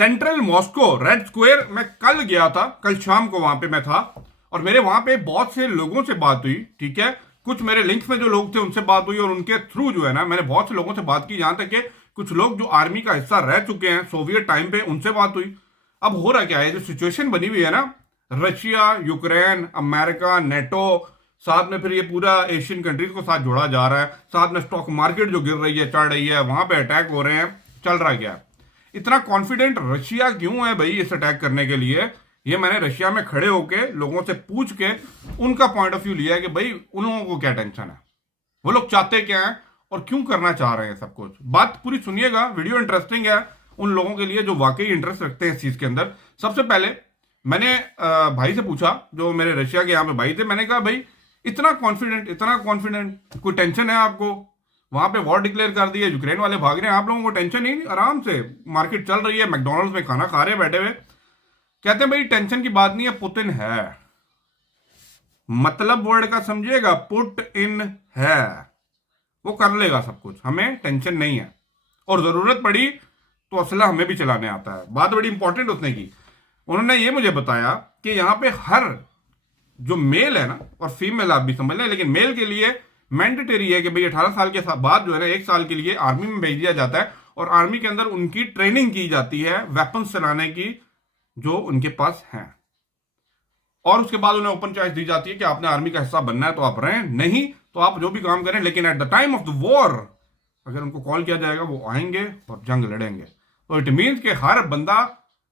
Central Moscow red square में कल गया था, कल शाम को वहां पे मैं था और मेरे वहां पे बहुत से लोगों से बात हुई। ठीक है, कुछ मेरे लिंक्स में जो लोग थे उनसे बात हुई और उनके थ्रू जो है ना मैंने बहुत से लोगों से बात की, यहां तक कि कुछ लोग जो आर्मी का हिस्सा रह चुके हैं सोवियत टाइम पे, उनसे बात हुई। अब हो रहा क्या है, जो सिचुएशन बनी हुई है ना, रशिया, यूक्रेन, अमेरिका, नेटो, साथ में फिर ये पूरा एशियन कंट्रीज को साथ जोड़ा जा रहा है, साथ में स्टॉक मार्केट जो गिर रही है, चढ़ रही है, वहां पे अटैक हो रहे हैं, चल रहा क्या है। इतना कॉन्फिडेंट रशिया क्यों है भाई इस अटैक करने के लिए? ये मैंने रशिया में खड़े होके लोगों से पूछ के उनका पॉइंट ऑफ व्यू लिया है कि भाई उन लोगों को क्या टेंशन है, वो लोग चाहते क्या है और क्यों करना चाह रहे हैं सब कुछ। बात पूरी सुनिएगा, वीडियो इंटरेस्टिंग है उन लोगों के लिए जो वाकई इंटरेस्ट रखते हैं इस चीज के अंदर। सबसे पहले मैंने भाई से पूछा, जो मेरे रशिया के यहाँ पे भाई थे, मैंने कहा भाई इतना कॉन्फिडेंट, कोई टेंशन है आपको? वहां पे वॉर डिक्लेयर कर दिया, यूक्रेन वाले भाग रहे हैं, आप लोगों को टेंशन ही नहीं? आराम से मार्केट चल रही है, मैकडॉनल्ड्स में खाना खा रहे हैं बैठे हुए। कहते हैं भाई टेंशन की बात नहीं है, पुतिन है। मतलब वर्ड का समझिएगा, पुट इन है, वो कर लेगा सब कुछ, हमें टेंशन नहीं है। और जरूरत पड़ी तो असला हमें भी चलाने आता है। बात बड़ी इंपॉर्टेंट उसने की, उन्होंने ये मुझे बताया कि यहां पे हर जो मेल है ना, और फीमेल आप भी समझ लें, लेकिन मेल के लिए मैंडेटरी है कि भाई 18 साल के बाद जो है ना 1 साल के लिए आर्मी में भेज दिया जाता है और आर्मी के अंदर उनकी ट्रेनिंग की जाती है वेपन्स चलाने की जो उनके पास है। और उसके बाद उन्हें ओपन चॉइस दी जाती है कि आपने आर्मी का हिस्सा बनना है तो आप रहें, नहीं तो आप जो भी काम करें, लेकिन at the time of the war अगर उनको कॉल किया जाएगा वो आएंगे और जंग लड़ेंगे। तो इट मीन्स कि हर बंदा,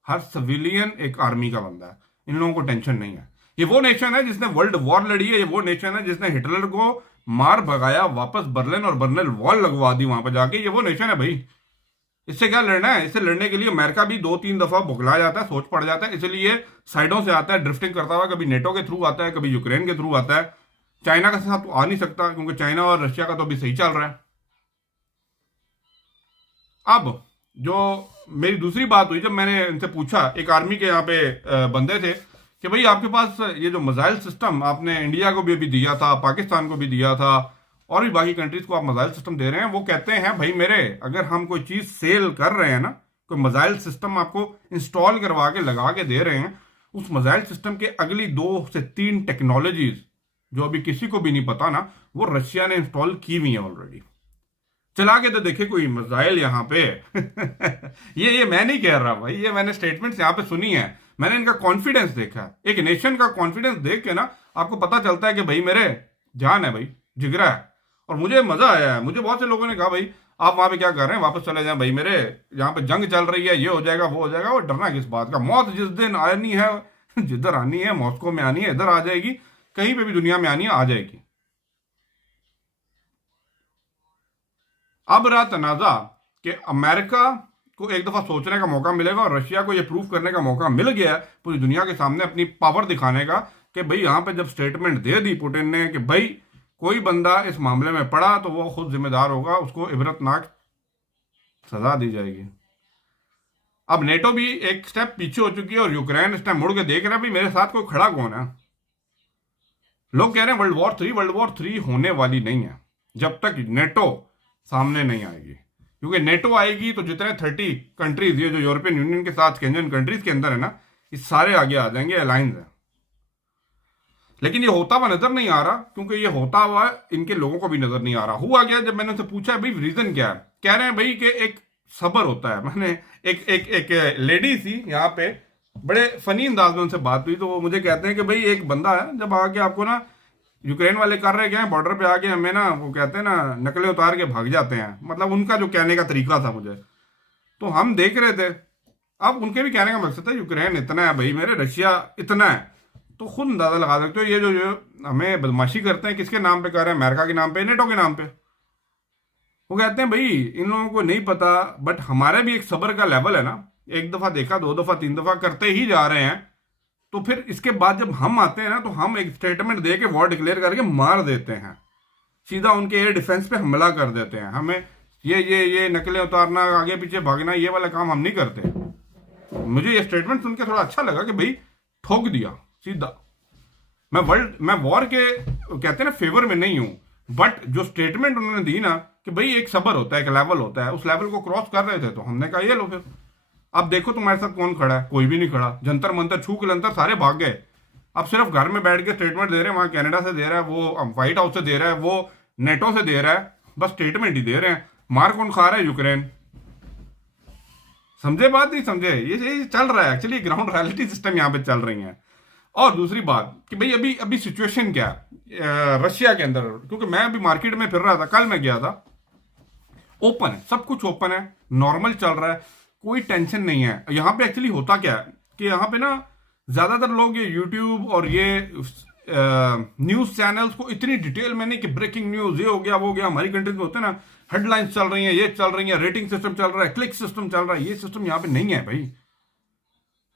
हर सिविलियन एक आर्मी का बंदा है। इन लोगों को टेंशन नहीं है। ये वो नेशन है जिसने वर्ल्ड वॉर लड़ी है, ये वो नेशन है जिसने हिटलर को मार भगाया, वापस बर्लिन और बर्लिन वॉल लगवा दी वहां पर जाके। ये वो नेशन है भाई, इससे क्या लड़ना है? इससे लड़ने के लिए अमेरिका भी 2-3 दफा बुखला जाता है, सोच पड़ जाता है, इसलिए साइडों से आता है ड्रिफ्टिंग करता हुआ, कभी नेटो के थ्रू आता है, कभी यूक्रेन के थ्रू आता है। चाइना के साथ तो आ नहीं सकता क्योंकि चाइना और रशिया का तो अभी सही चल रहा है। अब जो मेरी दूसरी बात हुई, जब मैंने इनसे पूछा, एक आर्मी के यहाँ पे बंदे थे, कि भाई आपके पास ये जो मिसाइल सिस्टम आपने इंडिया को भी अभी दिया था, पाकिस्तान को भी दिया था और भी बाकी कंट्रीज को आप मिसाइल सिस्टम दे रहे हैं, वो कहते हैं भाई मेरे, अगर हम कोई चीज सेल कर रहे हैं ना, कोई मिसाइल सिस्टम आपको इंस्टॉल करवा के लगा के दे रहे हैं, उस मिसाइल सिस्टम के अगली 2 से 3 टेक्नोलॉजीज जो अभी किसी को भी नहीं पता ना, वो रशिया ने इंस्टॉल की हुई है ऑलरेडी। चला के तो देखे कोई मिसाइल यहाँ पे ये मैं नहीं कह रहा भाई, ये मैंने स्टेटमेंट्स यहाँ पे सुनी है, मैंने इनका कॉन्फिडेंस देखा। एक नेशन का कॉन्फिडेंस देख के ना आपको पता चलता है कि भाई मेरे जान है भाई, जिगरा है। और मुझे मजा आया है, मुझे बहुत से लोगों ने कहा भाई आप वहां पे क्या कर रहे हैं, वापस चले जाएं भाई मेरे, यहाँ पे जंग चल रही है, ये हो जाएगा वो हो जाएगा। वो डरना किस बात का? मौत जिस दिन आनी है, जिधर आनी है, मॉस्को में आनी है, इधर आ जाएगी, कहीं पे भी दुनिया में आनी है, आ जाएगी। अब रहा तनाजा कि अमेरिका को एक दफा सोचने का मौका मिलेगा और रशिया को यह प्रूव करने का मौका मिल गया है पूरी दुनिया के सामने अपनी पावर दिखाने का, कि भाई यहां पे जब स्टेटमेंट दे दी पुतिन ने कि भाई कोई बंदा इस मामले में पड़ा तो वो खुद जिम्मेदार होगा, उसको इबरतनाक सजा दी जाएगी। अब नेटो भी एक स्टेप पीछे हो चुकी है और यूक्रेन इस टाइम मुड़ के देख रहा है भाई मेरे साथ कोई खड़ा कौन है। लोग कह रहे हैं वर्ल्ड वॉर 3 होने वाली नहीं है जब तक नेटो सामने नहीं आएगी, क्योंकि नेटो आएगी तो जितने 30 कंट्रीज ये जो यूरोपियन यूनियन के साथ स्कैंडिनेवियन कंट्रीज के अंदर है ना, ये सारे आगे आ जाएंगे, अलायंस है। लेकिन ये होता हुआ नजर नहीं आ रहा, क्योंकि ये होता हुआ इनके लोगों को भी नजर नहीं आ रहा। हुआ गया, जब मैंने उनसे पूछा भाई रीजन क्या है, कह रहे हैं भाई कि एक सबर होता है। मैंने एक लेडी थी यहाँ पे, बड़े फनी अंदाज में उनसे बात हुई, तो वो मुझे कहते हैं कि भाई एक बंदा है, जब आके आपको ना यूक्रेन वाले कर रहे क्या है, बॉर्डर पे आके हमें ना, वो कहते हैं ना, नकलें उतार के भाग जाते हैं, मतलब उनका जो कहने का तरीका था मुझे, तो हम देख रहे थे। अब उनके भी कहने का मकसद है यूक्रेन इतना है भाई मेरे, रशिया इतना है, तो खुद अंदाजा लगा सकते हो ये जो हमें बदमाशी करते हैं किसके नाम पे कर रहे हैं, अमेरिका के नाम पे, नेटो के नाम पे। वो कहते हैं भाई इन लोगों को नहीं पता, बट हमारे भी एक सब्र का लेवल है ना, एक दफा देखा, 2 दफा 3 दफा करते ही जा रहे हैं, तो फिर इसके बाद जब हम आते हैं ना तो हम एक स्टेटमेंट दे के वॉर डिक्लेयर करके मार देते हैं, सीधा उनके एयर डिफेंस पे हमला कर देते हैं। हमें ये नकलें उतारना, आगे पीछे भागना, ये वाला काम हम नहीं करते। मुझे ये स्टेटमेंट सुन के थोड़ा अच्छा लगा कि भाई ठोक दिया सीधा। मैं वॉर के कहते हैं ना फेवर में नहीं हूं, बट जो स्टेटमेंट उन्होंने दी ना कि भाई एक सबर होता है, एक लेवल होता है, उस लेवल को क्रॉस कर रहे थे, तो हमने कहा ये लो फिर अब देखो तुम्हारे साथ कौन खड़ा है, कोई भी नहीं खड़ा। जंतर मंतर छू के सारे भाग गए। अब सिर्फ घर में बैठ के स्टेटमेंट दे रहे हैं, वहां कनाडा से दे रहा है, वो व्हाइट हाउस से दे रहा है, वो नेटो से दे रहा है, बस स्टेटमेंट ही दे रहे हैं। मार कौन खा रहा है? यूक्रेन। समझे बात? नहीं समझे? ये चल रहा है एक्चुअली, ग्राउंड रियलिटी सिस्टम यहाँ पे चल रही है। और दूसरी बात कि भाई अभी अभी सिचुएशन क्या है रशिया के अंदर, क्योंकि मैं अभी मार्केट में फिर रहा था, कल मैं गया था, ओपन है, सब कुछ ओपन है, नॉर्मल चल रहा है, कोई टेंशन नहीं है। यहाँ पे एक्चुअली होता क्या है कि यहाँ पे ना ज्यादातर लोग ये यूट्यूब और ये न्यूज चैनल्स को इतनी डिटेल में नहीं कि ब्रेकिंग न्यूज ये हो गया वो हो गया, हमारी कंट्री में होते हैं ना, हेडलाइंस चल रही हैं, ये चल रही है, रेटिंग सिस्टम चल रहा है, क्लिक सिस्टम चल रहा है, ये सिस्टम यहाँ पे नहीं है भाई।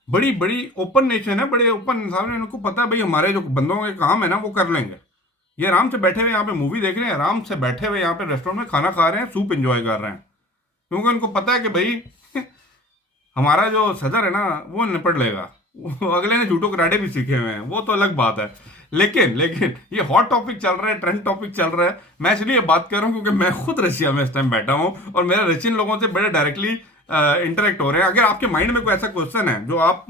बड़ी बड़ी ओपन नेशन है, बड़े ओपन इंसान है, इनको पता है भाई हमारे जो बंदों के काम है ना वो कर लेंगे। ये आराम से बैठे हुए यहाँ पे मूवी देख रहे हैं, आराम से बैठे हुए यहाँ पे रेस्टोरेंट में खाना खा रहे हैं, सूप एंजॉय कर रहे हैं, क्योंकि उनको पता है कि भाई हमारा जो सदर है ना वो निपट लेगा। अगले ने जूटो कराटे भी सीखे हुए हैं, वो तो अलग बात है। लेकिन लेकिन ये हॉट टॉपिक चल रहा है, ट्रेंड टॉपिक चल रहा है। मैं इसलिए बात कर रहा हूँ क्योंकि मैं खुद रशिया में इस टाइम बैठा हूँ और मेरा रशियन लोगों से बड़े डायरेक्टली इंटरेक्ट हो रहे हैं। अगर आपके माइंड में कोई ऐसा क्वेश्चन है जो आप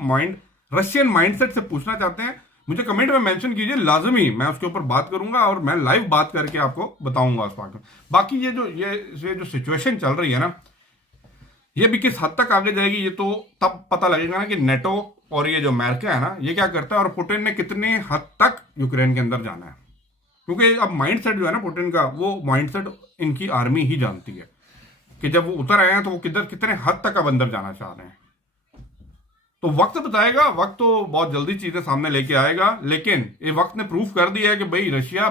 रशियन माइंडसेट से पूछना चाहते हैं, मुझे कमेंट में मेंशन कीजिए, लाजमी मैं उसके ऊपर बात करूंगा और मैं लाइव बात करके आपको बताऊंगा उस बात में। बाकी ये जो सिचुएशन चल रही है ना, ये भी किस हद तक आगे जाएगी ये तो तब पता लगेगा ना कि नेटो और ये जो अमेरिका है ना ये क्या करता है और पुतिन ने कितने हद तक यूक्रेन के अंदर जाना है। क्योंकि अब माइंडसेट जो है ना पुतिन का, वो माइंडसेट इनकी आर्मी ही जानती है कि जब वो उतर आए हैं तो वो कितने हद तक अब अंदर जाना चाह रहे हैं। तो वक्त बताएगा, वक्त तो बहुत जल्दी चीजें सामने लेके आएगा, लेकिन ये वक्त ने प्रूफ कर दिया है कि भाई रशिया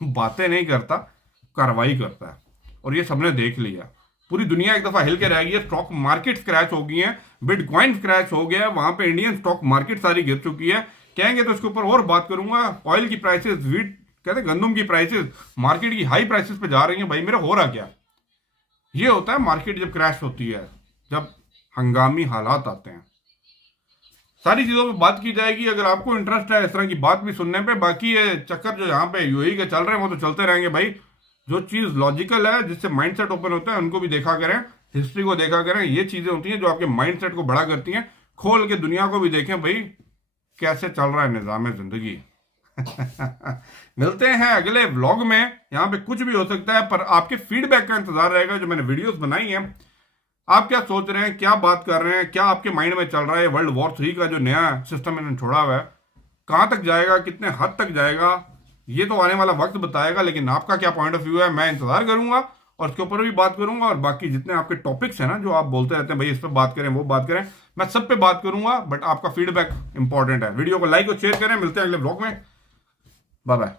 बातें नहीं करता, कार्रवाई करता है, और ये सबने देख लिया। पूरी दुनिया एक दफा हिल के रह गई है, स्टॉक मार्केट क्रैश हो गई है, बिटकॉइन क्रैश हो गया है, वहां पे इंडियन स्टॉक मार्केट सारी गिर चुकी है। कहेंगे तो इसके ऊपर और बात करूंगा। ऑयल की प्राइसेस, व्हीट कहते गंदम की प्राइसेस मार्केट की हाई प्राइसेस पे जा रही है। भाई मेरा हो रहा क्या? ये होता है मार्केट जब क्रैश होती है, जब हंगामी हालात आते हैं। सारी चीजों पे बात की जाएगी, अगर आपको इंटरेस्ट है इस तरह की बात भी सुनने पे। बाकी ये चक्कर जो यहाँ पे यूएई के चल रहे हैं वो तो चलते रहेंगे भाई। जो चीज लॉजिकल है, जिससे माइंडसेट ओपन होता है, उनको भी देखा करें, हिस्ट्री को देखा करें। ये चीजें होती हैं जो आपके माइंडसेट को बड़ा करती हैं। खोल के दुनिया को भी देखें भाई कैसे चल रहा है निजाम जिंदगी। मिलते हैं अगले व्लॉग में। यहाँ पे कुछ भी हो सकता है, पर आपके फीडबैक का इंतजार रहेगा। जो मैंने वीडियोस बनाई हैं, आप क्या सोच रहे हैं, क्या बात कर रहे हैं, क्या आपके माइंड में चल रहा है? वर्ल्ड वॉर 3 का जो नया सिस्टम इन्होंने छोड़ा हुआ है, कहां तक जाएगा, कितने हद तक जाएगा, ये तो आने वाला वक्त बताएगा। लेकिन आपका क्या पॉइंट ऑफ व्यू है, मैं इंतजार करूंगा और इसके ऊपर भी बात करूंगा। और बाकी जितने आपके टॉपिक्स हैं ना, जो आप बोलते रहते हैं भाई इस पर बात करें, वो बात करें, मैं सब पे बात करूंगा। बट आपका फीडबैक इंपॉर्टेंट है। वीडियो को लाइक और शेयर करें। मिलते हैं अगले ब्लॉग में। Bye bye.